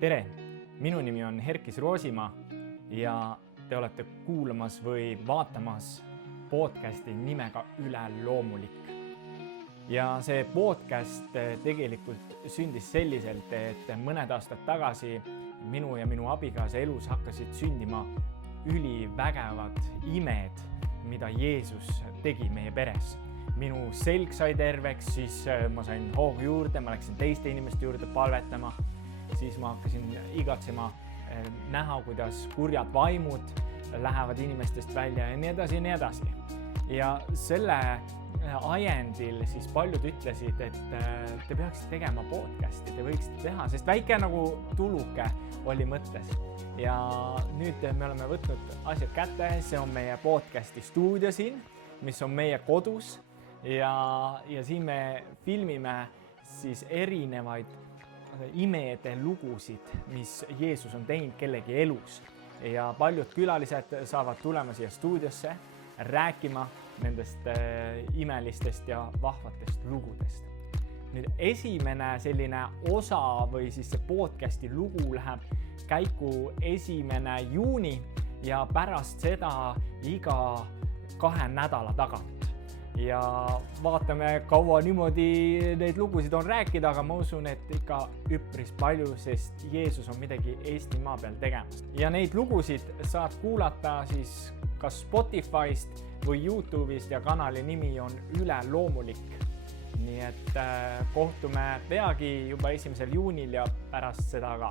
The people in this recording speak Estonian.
Tere, minu nimi on Herkis Roosimaa ja te olete kuulamas või vaatamas podcasti nimega Üleloomulik. Ja see podcast tegelikult sündis selliselt, et mõned aastad tagasi minu ja minu abikaasa elus hakkasid sündima ülivägevad imed, mida Jeesus tegi meie peres. Minu selg sai terveks, siis ma sain hoogu juurde, ma läksin teiste inimeste juurde palvetama. Siis ma hakkasin igatsema näha, kuidas kurjad vaimud lähevad inimestest välja ja nii edasi ja nii edasi. Ja selle ajendil siis paljud ütlesid, et te peaksite tegema podcasti, te võiksite teha, sest väike nagu tuluke oli mõttes. Ja nüüd me oleme võtnud asjad kätte, see on meie podcasti stuudio siin, mis on meie kodus ja siin me filmime siis erinevaid imede lugusid, mis Jeesus on teinud kellegi elus. Ja paljud külalised saavad tulema siia stuudiosse rääkima nendest imelistest ja vahvatest lugudest. Nüüd esimene selline osa või siis see podcasti lugu läheb käiku 1. juuni ja pärast seda iga 2 nädala tagant. Ja vaatame, kaua niimoodi neid lugusid on rääkida, aga ma usun, et ikka üpris palju, sest Jeesus on midagi Eestimaa peal tegemas. Ja neid lugusid saab kuulata siis kas Spotify'st või YouTube'ist ja kanali nimi on Üleloomulik. Nii et kohtume peagi juba 1. juunil ja pärast seda ka.